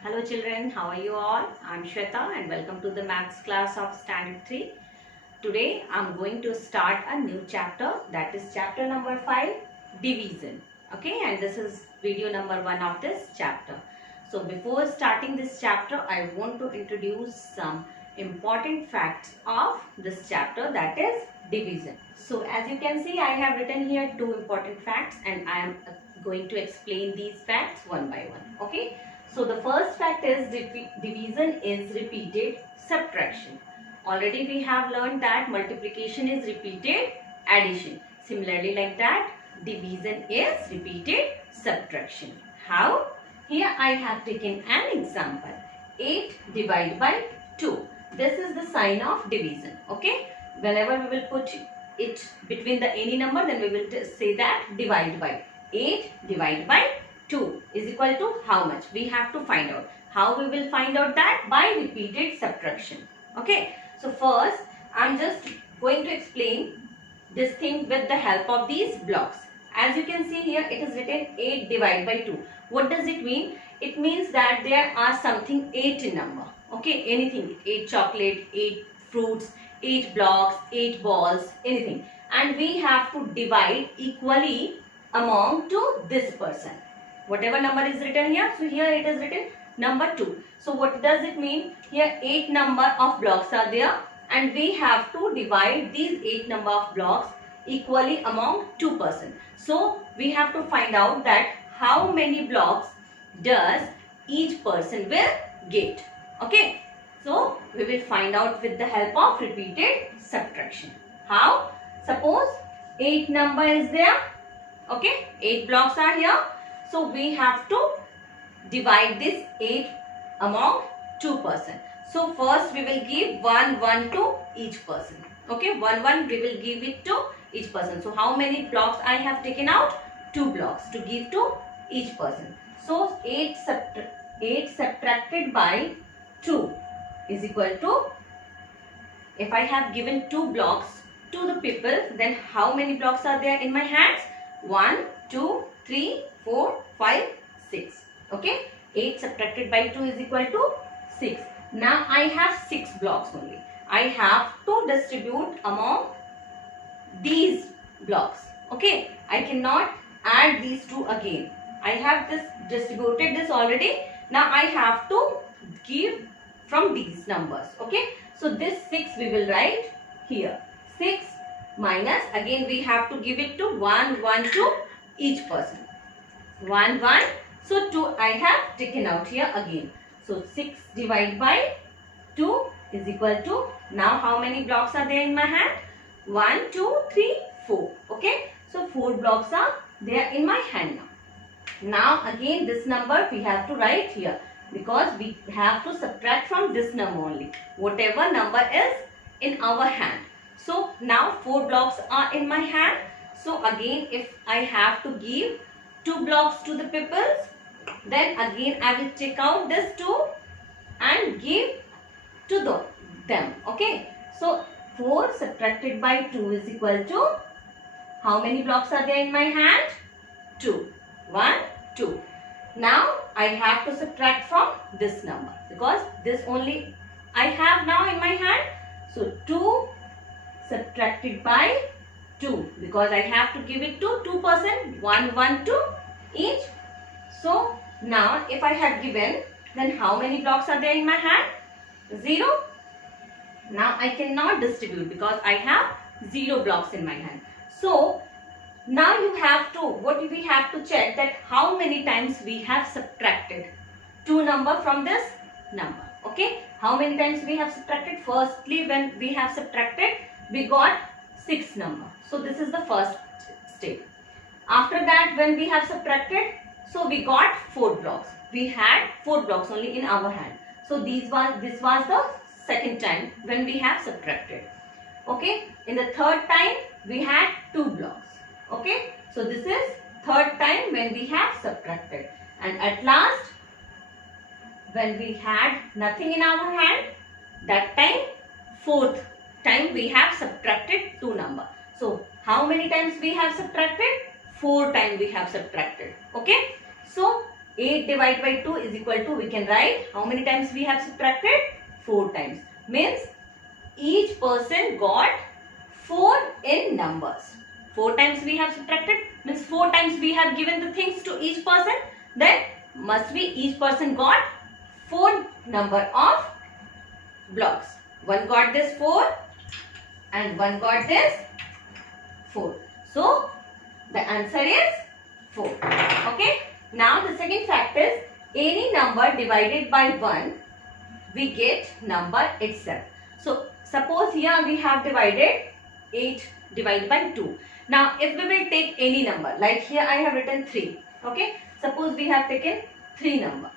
Hello children, how are you all? I'm Shweta and welcome to the maths class of standard 3. Today I'm going to start a new chapter, that is chapter number 5, division. Okay, and this is video number 1 of this chapter. So before starting this chapter, I want to introduce some important facts of this chapter, that is division. So as you can see, I have written here 2 important facts and I am going to explain these facts one by one. Okay. So the first fact is division is repeated subtraction. Already we have learned that multiplication is repeated addition. Similarly like that, division is repeated subtraction. How? Here I have taken an example. 8 divided by 2. This is the sign of division. Okay. Whenever we will put it between the any number, then we will say that divide by. 8 divided by 2 is equal to how much? We have to find out. How we will find out that? By repeated subtraction. Okay. So first I am just going to explain this thing with the help of these blocks. As you can see here, it is written 8 divided by 2. What does it mean? It means that there are something 8 in number. Okay. Anything. 8 chocolate, 8 fruits, 8 blocks, 8 balls, anything. And we have to divide equally among to this person. Whatever number is written here, so here it is written number 2. So what does it mean? Here 8 number of blocks are there and we have to divide these 8 number of blocks equally among 2 person. So we have to find out that how many blocks does each person will get. Okay. So we will find out with the help of repeated subtraction. How? Suppose 8 number is there. Okay. 8 blocks are here. So we have to divide this 8 among 2 person. So first we will give 1 1 to each person. Okay, 1 1 we will give it to each person. So how many blocks I have taken out? 2 blocks to give to each person. So 8 subtracted by 2 is equal to, if I have given 2 blocks to the people, then how many blocks are there in my hands? 1 2 3 4 5 6. Okay, 8 subtracted by 2 is equal to 6. Now I have 6 blocks only. I have to distribute among these blocks. Okay, I cannot add these 2 again. I have distributed this already. Now I have to give from these numbers. Okay, so this 6 we will write here. 6 minus, again we have to give it to 1 1 to each person. 1 1. So 2 I have taken out here again. So 6 divided by 2 is equal to, now how many blocks are there in my hand? 1 2 3 4. Okay. So 4 blocks are there in my hand now. Now again this number we have to write here because we have to subtract from this number only. Whatever number is in our hand. So now 4 blocks are in my hand. So again if I have to give 2 blocks to the people, then again I will take out this 2 and give to them. Okay. So 4 subtracted by 2 is equal to, how many blocks are there in my hand? 2. 1 2. Now I have to subtract from this number because this only I have now in my hand. So 2 subtracted by 2 because I have to give it to 2 person, 1 1 to each. So now if I had given, then how many blocks are there in my hand? 0. Now I cannot distribute because I have 0 blocks in my hand. So now you have to, what we have to check that how many times we have subtracted 2 number from this number. Okay, how many times we have subtracted? Firstly, when we have subtracted, we got 6 number. So this is the first step. After that, when we have subtracted, so we got 4 blocks. We had 4 blocks only in our hand. So this was the second time when we have subtracted. Okay, in the third time we had 2 blocks. Okay, so this is third time when we have subtracted. And at last, when we had nothing in our hand, that time, fourth time we have subtracted 2 number. So how many times we have subtracted? 4 times we have subtracted. Okay. So 8 divided by 2 is equal to, we can write how many times we have subtracted? 4 times. Means each person got 4 in numbers. 4 times we have subtracted, means 4 times we have given the things to each person. Then must be each person got 4 number of blocks. One got this 4 and one got this 4. So the answer is 4. Okay. Now the second fact is, any number divided by 1, we get number itself. So suppose here we have divided 8 divided by 2. Now if we will take any number, like here I have written 3. Okay. Suppose we have taken 3 number.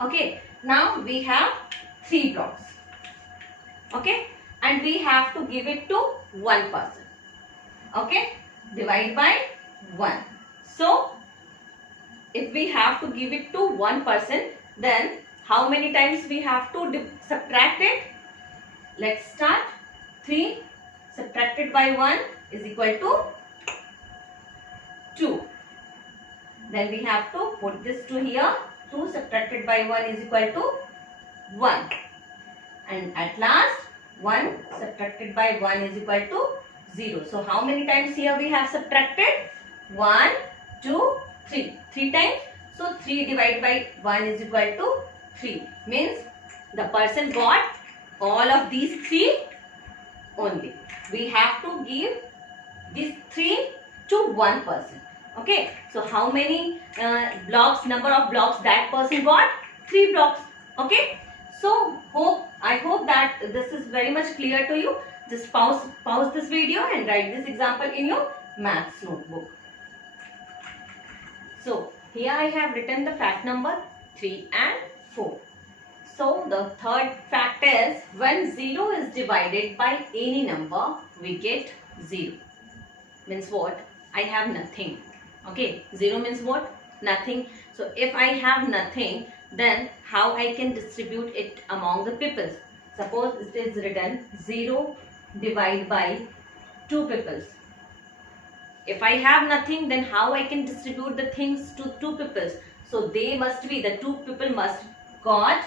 Okay. Now we have 3 blocks. Okay. And we have to give it to one person. Okay. Divide by 1. So if we have to give it to one person, then how many times we have to subtract it? Let's start. 3 subtracted by 1 is equal to 2. Then we have to put this 2 here. 2 subtracted by 1 is equal to 1. And at last 1 subtracted by 1 is equal to 0. So how many times here we have subtracted? 1, 2, 3. 3 times. So 3 divided by 1 is equal to 3. Means the person got all of these 3 only. We have to give these 3 to one person. Okay. So how many blocks, number of blocks that person got? 3 blocks. Okay. So I hope that this is very much clear to you. Just pause this video and write this example in your maths notebook. So here I have written the fact number 3 and 4. So the third fact is, when 0 is divided by any number, we get 0. Means what? I have nothing. Okay. 0 means what? Nothing. So if I have nothing, then how I can distribute it among the peoples? Suppose it is written 0 divided by 2 peoples. If I have nothing, then how I can distribute the things to 2 peoples? So they must be, the 2 people must got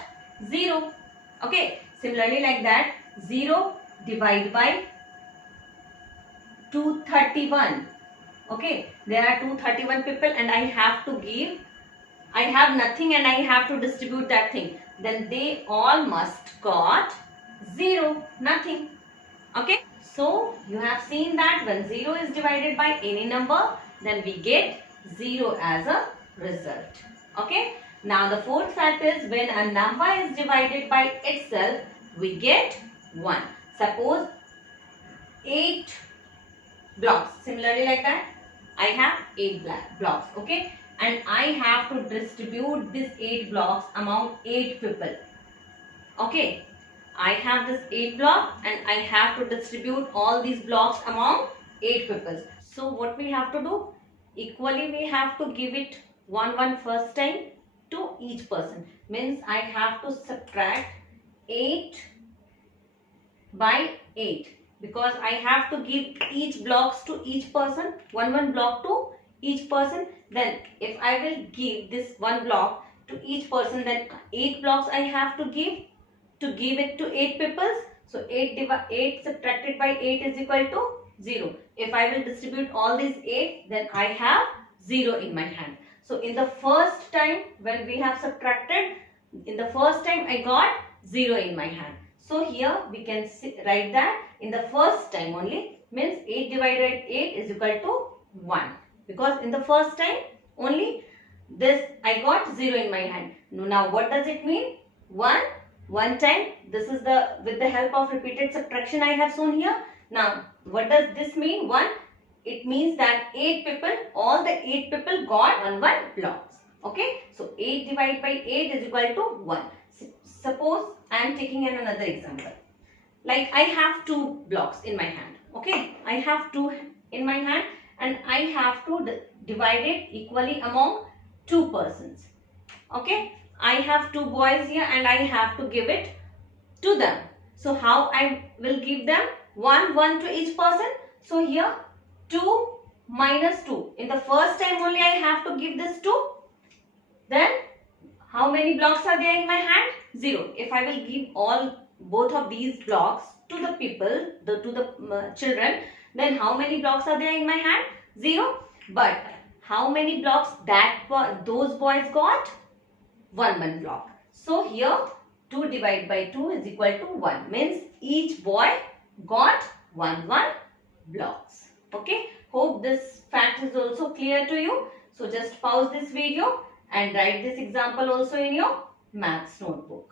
0. Okay. Similarly like that, 0 divided by 231. Okay. There are 231 people and I have to give, I have nothing and I have to distribute that thing. Then they all must got 0. Nothing. Okay. So you have seen that when 0 is divided by any number, then we get 0 as a result. Okay. Now the fourth fact is, when a number is divided by itself, we get 1. Suppose 8 blocks. Similarly like that, I have 8 blocks. Okay. And I have to distribute these 8 blocks among 8 people. Okay. I have this 8 block and I have to distribute all these blocks among 8 people. So what we have to do? Equally we have to give it 1 first time to each person. Means I have to subtract 8 by 8. Because I have to give each blocks to each person. 1 block to each person. Then if I will give this 1 block to each person, then 8 blocks I have to give it to 8 people. So 8 subtracted by 8 is equal to 0. If I will distribute all these 8, then I have 0 in my hand. So in the first time when we have subtracted, in the first time I got 0 in my hand. So here we can write that in the first time only, means 8 divided 8 is equal to 1. Because in the first time only this I got 0 in my hand. Now what does it mean? 1 time. This is with the help of repeated subtraction I have shown here. Now what does this mean? 1. It means that 8 people, all the 8 people got 1 blocks. Okay. So 8 divided by 8 is equal to 1. Suppose I am taking another example. Like I have 2 blocks in my hand. Okay. I have 2 in my hand and I have to divide it equally among 2 persons. Okay. I have 2 boys here and I have to give it to them. So how I will give them? 1 to each person. So here 2 minus 2. In the first time only I have to give this to then how many blocks are there in my hand? 0. If I will give both of these blocks to the people, to the children, then how many blocks are there in my hand? 0. But how many blocks those boys got? 1 block. So here 2 divided by 2 is equal to 1. Means each boy got 1 blocks. Okay. Hope this fact is also clear to you. So just pause this video and write this example also in your maths notebook.